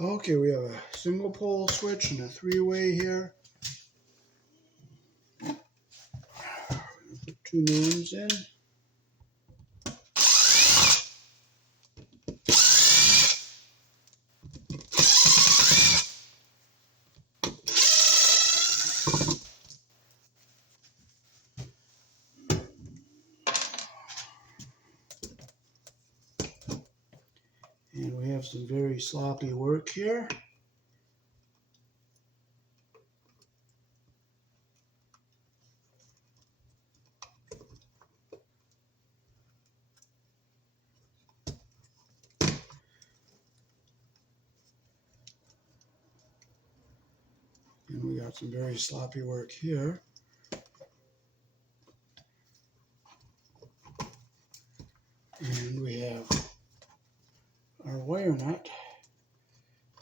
Okay, we have a single pole switch and a three-way here. Put two new ones in. And we have some very sloppy work here. And we got some very sloppy work here. And we have our wire nut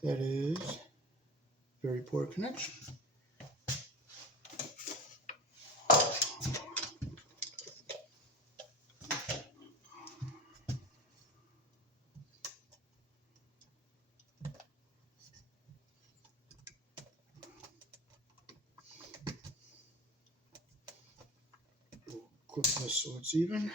that is very poor connection. We'll clip this so it's even.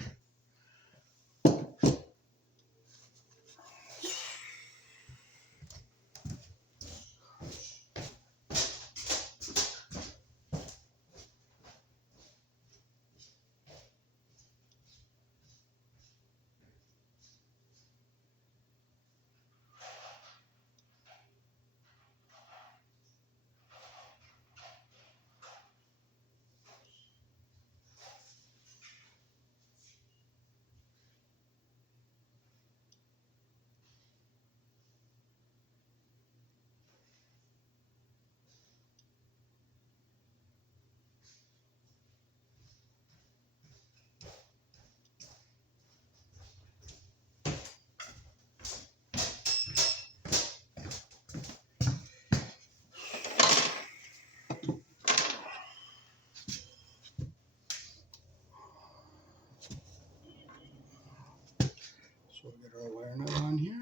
So we'll get our wire nut on here.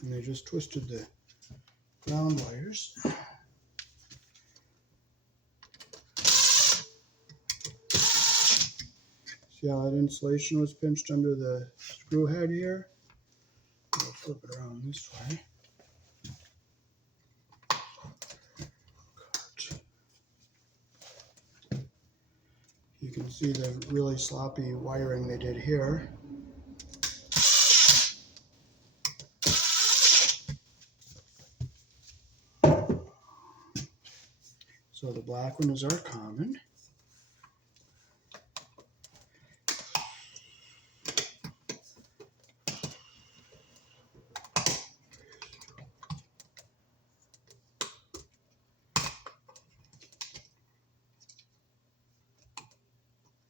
And they just twisted the ground wires. See how that insulation was pinched under the screw head here? We'll flip it around this way. You can see the really sloppy wiring they did here. So the black one is our common.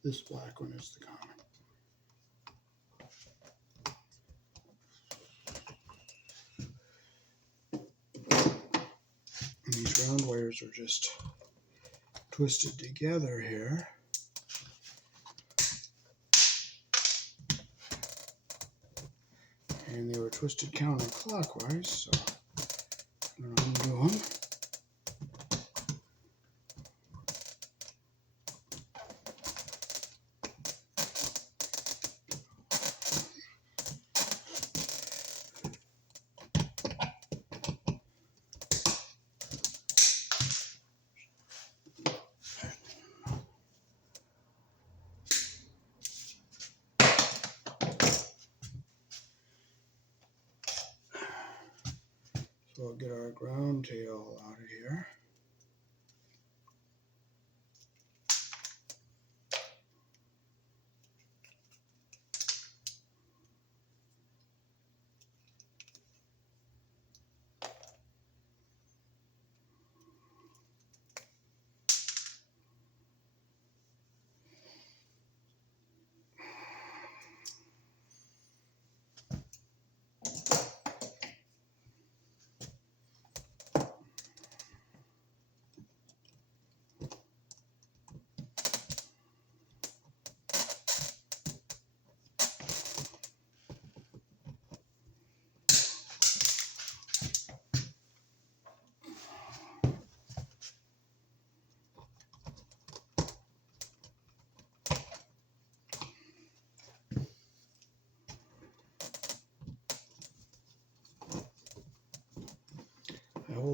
This black one is the common. And these round wires are just twisted together here. And they were twisted counterclockwise, so I'm going to undo them. So we'll get our ground tail out of here.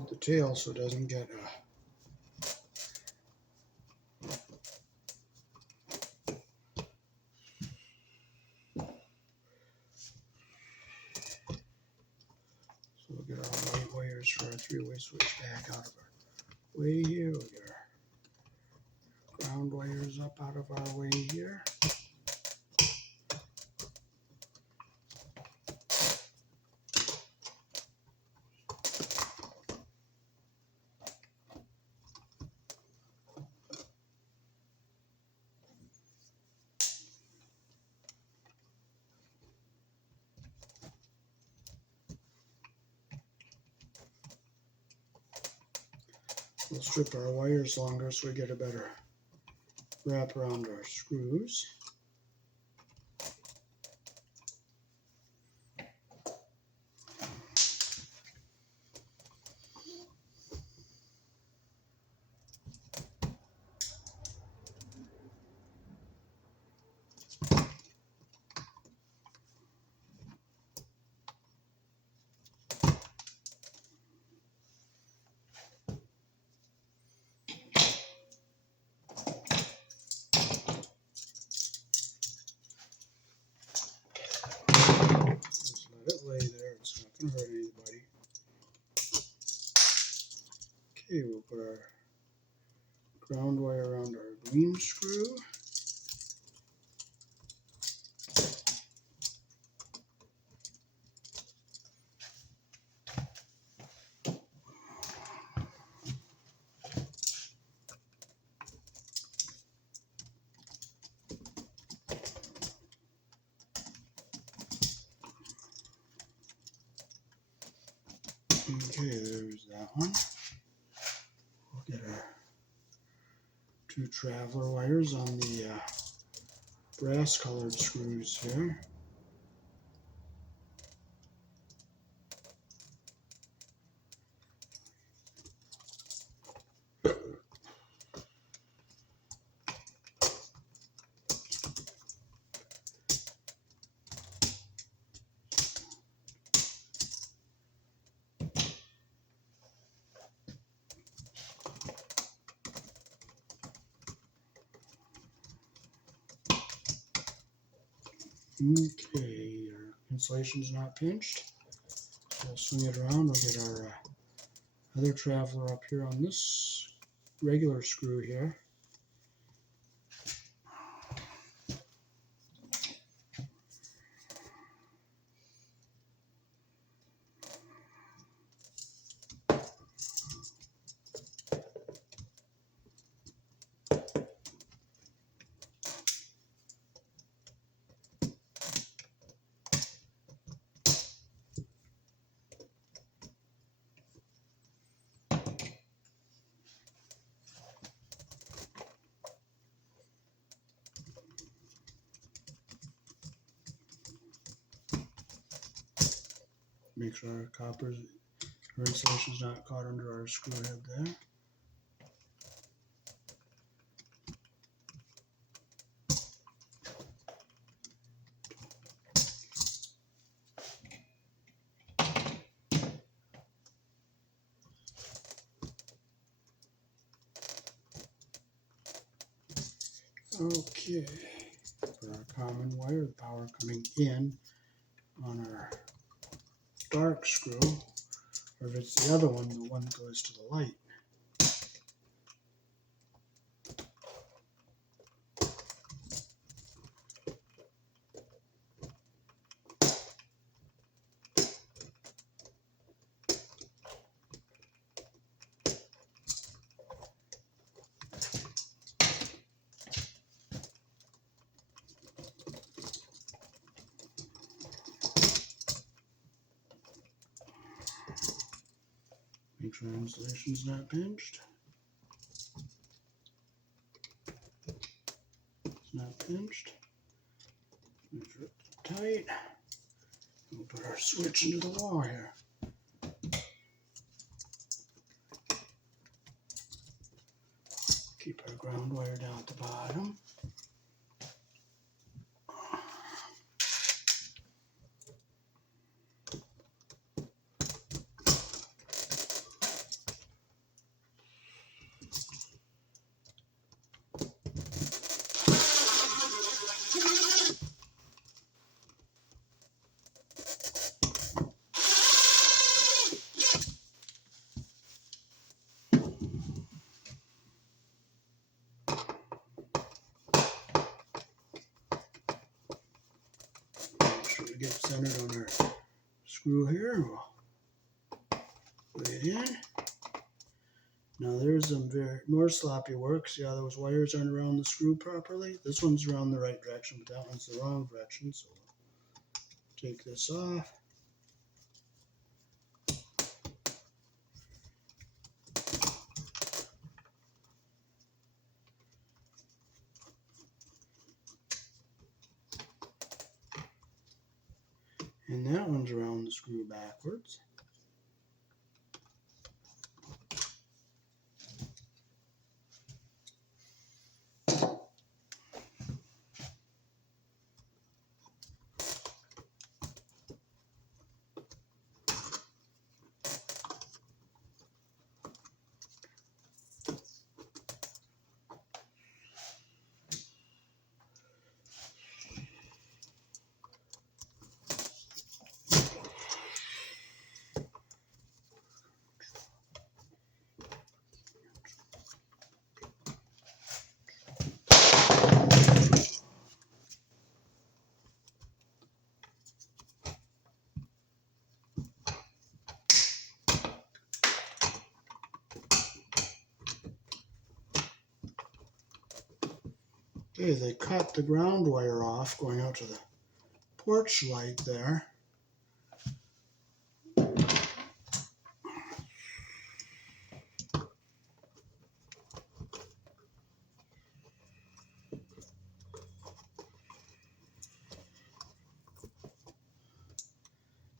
the tail so it doesn't get so we'll get our white wires for our three-way switch back out of our way here. We'll get our ground wires up out of our way here. We'll strip our wires longer so we get a better wrap around our screws. Just let it lay there, it's not going to hurt anybody. Okay, we'll put our ground wire around our green screw. Okay, there's that one. We'll get our two traveler wires on the brass colored screws here. Okay, our insulation's not pinched. So we'll swing it around. We'll get our other traveler up here on this regular screw here. Make sure our insulation's not caught under our screw head there. Okay, for our common wire, the power coming in on our dark screw, or if it's the other one, the one that goes to the light. Make sure our insulation's not pinched. It's not pinched. Make sure it's tight. We'll put our switch into the wall here. Keep our ground wire down at the bottom. to get centered on our screw here. We'll put it in. Now there's some more sloppy work. See how those wires aren't around the screw properly? This one's around the right direction, but that one's the wrong direction. So we'll take this off. And that one's around the screw backwards. Okay, they cut the ground wire off going out to the porch light there.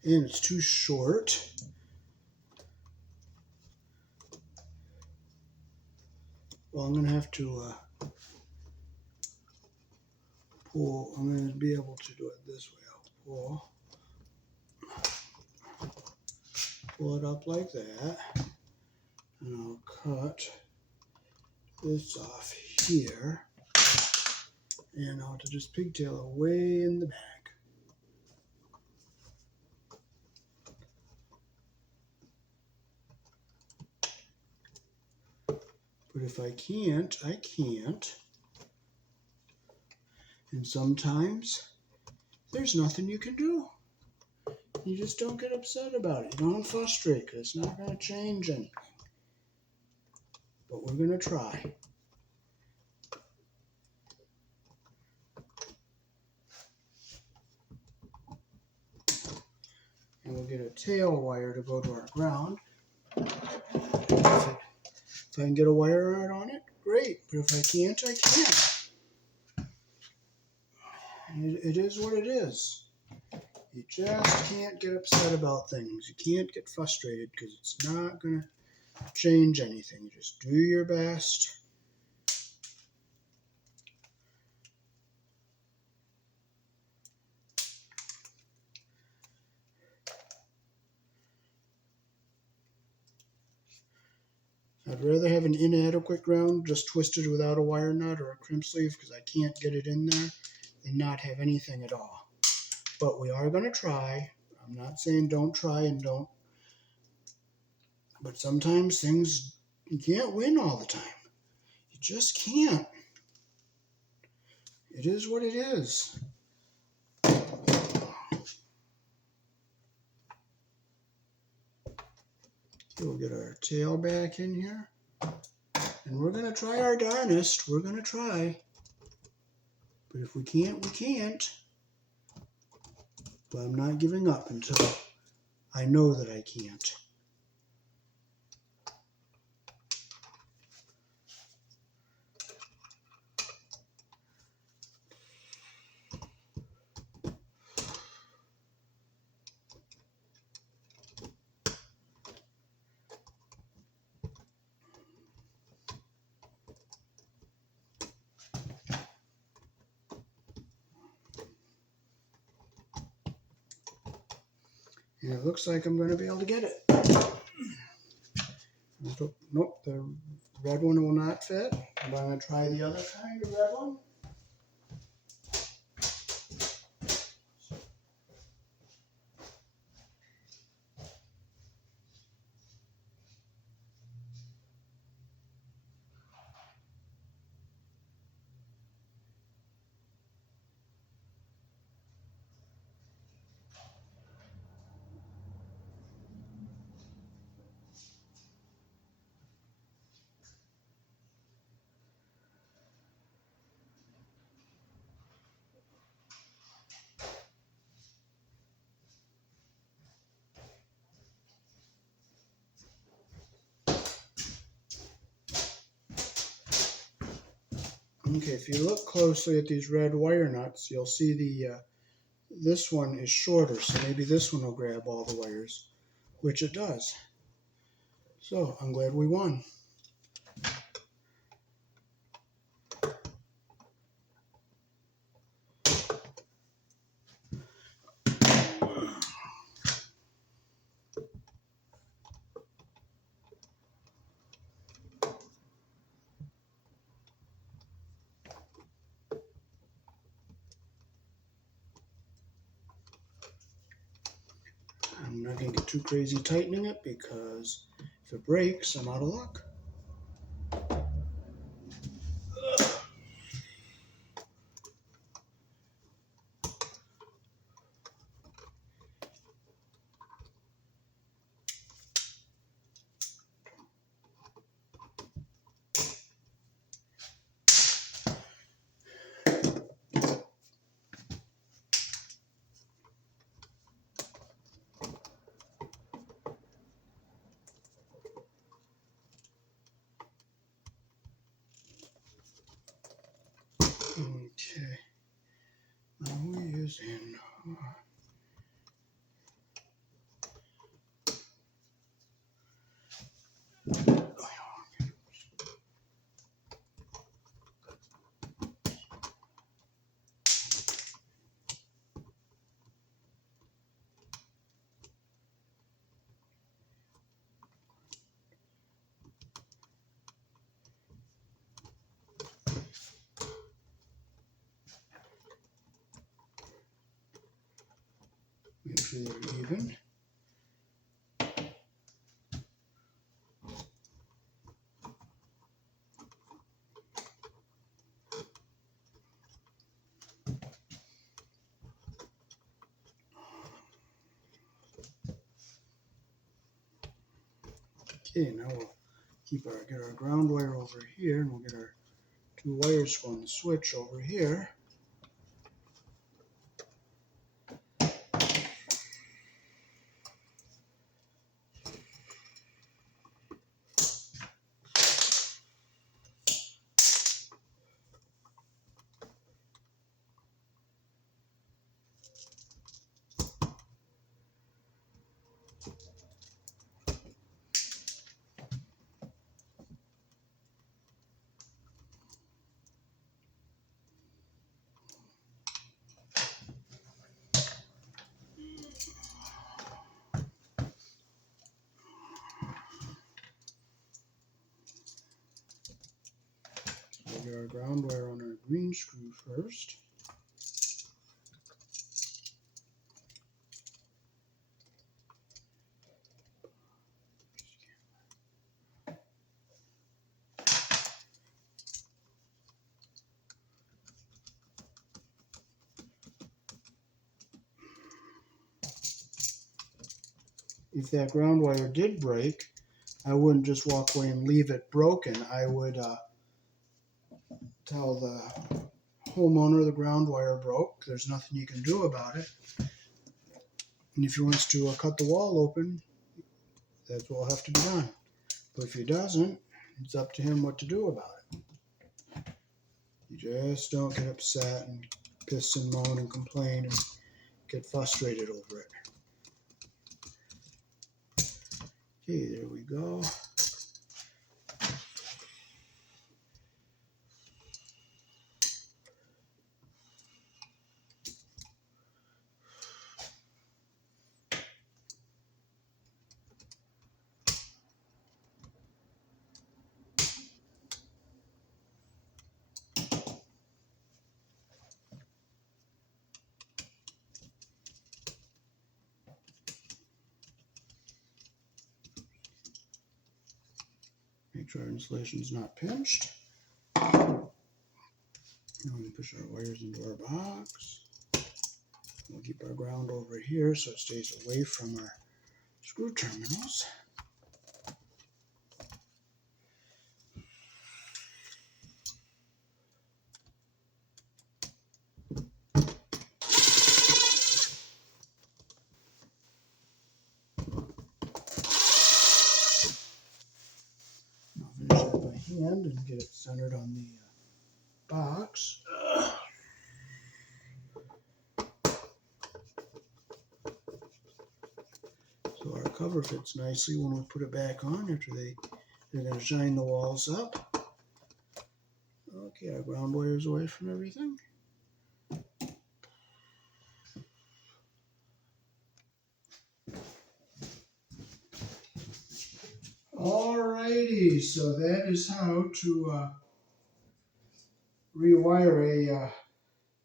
And it's too short. Well, I'm going to have to pull. I'm going to be able to do it this way. I'll pull it up like that. And I'll cut this off here. And I'll just pigtail away in the back. But if I can't, I can't. And sometimes there's nothing you can do. You just don't get upset about it. You don't frustrate because it's not going to change anything. But we're going to try. And we'll get a tail wire to go to our ground. If I can get a wire out on it, great. But if I can't, I can't. It is what it is. You just can't get upset about things. You can't get frustrated because it's not going to change anything. Just do your best. I'd rather have an inadequate ground just twisted without a wire nut or a crimp sleeve because I can't get it in there than not have anything at all. But we are going to try. I'm not saying don't try and don't. But sometimes things, you can't win all the time. You just can't. It is what it is. We'll get our tail back in here. And we're going to try our darnest. We're going to try. But if we can't, we can't. But I'm not giving up until I know that I can't. And it looks like I'm going to be able to get it. Nope, the red one will not fit. But I'm going to try the other kind of red one. Okay, if you look closely at these red wire nuts, you'll see this one is shorter, so maybe this one will grab all the wires, which it does. So I'm glad we won. I'm not going to get too crazy tightening it because if it breaks, I'm out of luck. Okay, now we're using make sure they're even. Okay, now we'll get our ground wire over here, and we'll get our two wires from the switch over here. We'll get our ground wire on our green screw first. If that ground wire did break, I wouldn't just walk away and leave it broken. I would tell the homeowner the ground wire broke. There's nothing you can do about it. And if he wants to cut the wall open, that's what will have to be done. But if he doesn't, it's up to him what to do about it. You just don't get upset and piss and moan and complain and get frustrated over it. Okay, there we go. Make sure our insulation is not pinched. Now we can push our wires into our box. We'll keep our ground over here so it stays away from our screw terminals. I'll finish that by hand and get it centered on the cover fits nicely when we put it back on after they're going to shine the walls up. Okay, our ground wire is away from everything. Alrighty, so that is how to rewire a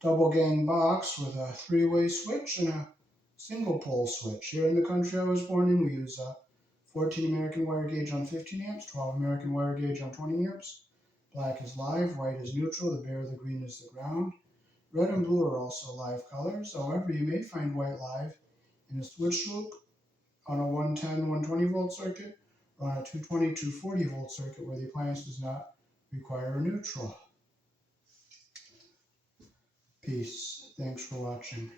double gang box with a 3-way switch and a single pole switch. Here in the country I was born in, we use 14 American wire gauge on 15 amps, 12 American wire gauge on 20 amps. Black is live, white is neutral, the bare, the green is the ground. Red and blue are also live colors. However, you may find white live in a switch loop on a 110, 120 volt circuit, or on a 220, 240 volt circuit where the appliance does not require a neutral. Peace. Thanks for watching.